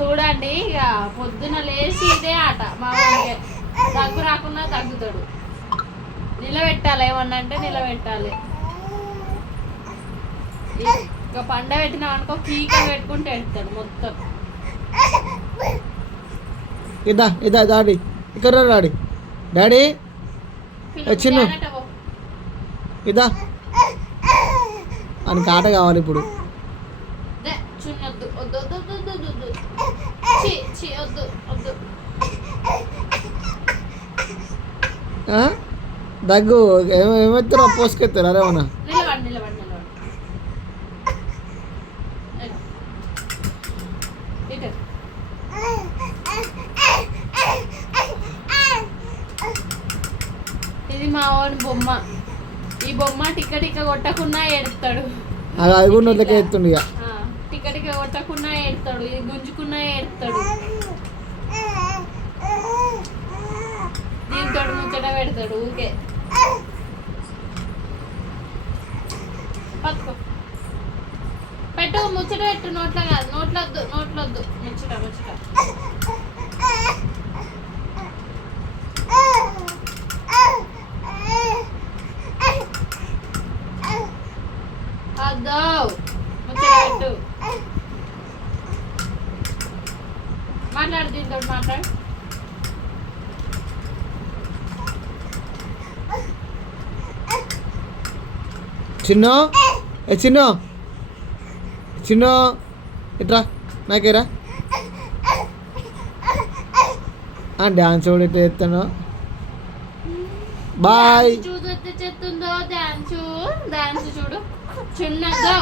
చూడండి ఇక పొద్దున లేచి ఇదే ఆట మా వాడికి. దగ్గు రాకుండా తగ్గుతాడు. నిలబెట్టాలి, ఏమన్నా అంటే నిలబెట్టాలి. ఇక పండ పెట్టినాం అనుకో కీకలు పెట్టుకుంటే ఎడతాడు మొత్తం. ఇదా ఇదా డాడీ ఇక్కడ డాడీ డాడీ చిన్ను ఇదా అని ఆట కావాలి ఇప్పుడు. చున్నొద్దు, వద్దు వద్దు వద్దు వద్దు వద్దు, వద్దు వద్దు. దగ్గు ఏమెత్తారా పోసుకెత్తారా అరేమన్నా. నిలబడి నిలబడి నిలబడి ఇటు. ఇది మా వాడి బొమ్మ. ఈ బొమ్మ టిక్క టిక్క కొట్టకుండా ఏడుస్తాడు. అది కూడా నోట్లకే ఎత్తుండు ఇక. టిక్క టిక్క కొట్టకుండా ఏడుస్తాడు, ఇది గుంజుకున్నా ఏడుస్తాడు. దీంతో ముచ్చట పెడతాడు ఊకే. పట్టుకో పెట్టు, ముచ్చట పెట్టు. నోట్లో కాదు, నోట్లొద్దు నోట్లొద్దు. ముచ్చట ముచ్చట. అద్దో ముచ్చట పెట్టు. మాట్లాడు, దీంతో మాట్లాడు. చిన్నో ఏ చిన్నో చిన్నో ఇట్రా నాకేరా డ్యాన్స్ కూడా ఇట్లా ఎత్తాను. బాయ్. చూడు డాన్స్ చూడు చిన్నదో.